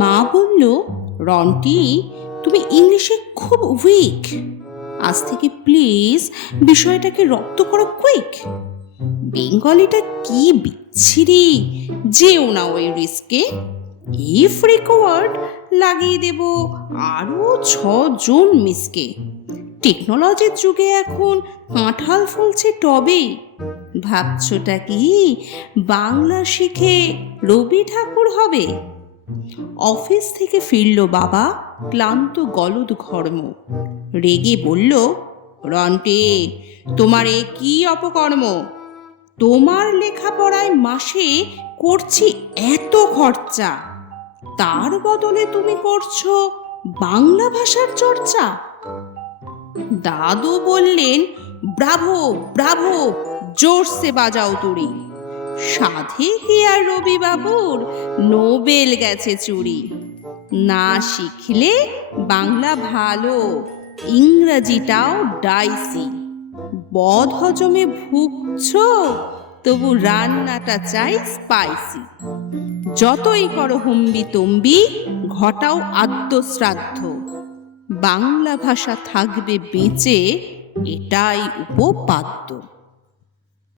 মা বলল, রন্টি, তুমি ইংলিশে খুব উইক। আজ থেকে প্লিজ বিষয়টাকে রপ্ত করো কুইক। বেঙ্গলিটা কি বিচ্ছিরি, যেও না ওই রিস্কে। ইফ রিকোয়ার্ড লাগিয়ে দেব আরো 6 জন মিসকে। টেকনোলজির যুগে এখন কাঁঠাল ফলছে টবে। ভাবছোটা কি বাংলা শিখে রবি ঠাকুর হবে? অফিস থেকে ফিরল বাবা, ক্লান্ত গলদ ঘর্ম। রেগে বলল, রন্টে, তোমার এ কি অপকর্ম? তোমার লেখাপড়ায় মাসে করছি এত খরচা, তার বদলে তুমি করছো বাংলা ভাষার চর্চা। দাদু বললেন, ব্রাভো ব্রাভো, জোরসে বাজাও তুড়ি। সাধে কি আর রবি বাবুর নোবেল গেছে চুরি। না শিখলে বাংলা ভালো, ইংরাজিটাও ডাইসি। বদ হজমে ভুগছ, তবু রান্নাটা চাই স্পাইসি। যতই করো হম্বি তম্বি, ঘটাও আদ্য শ্রাদ্ধ, বাংলা ভাষা থাকবে বেঁচে, এটাই উপপাদ্য।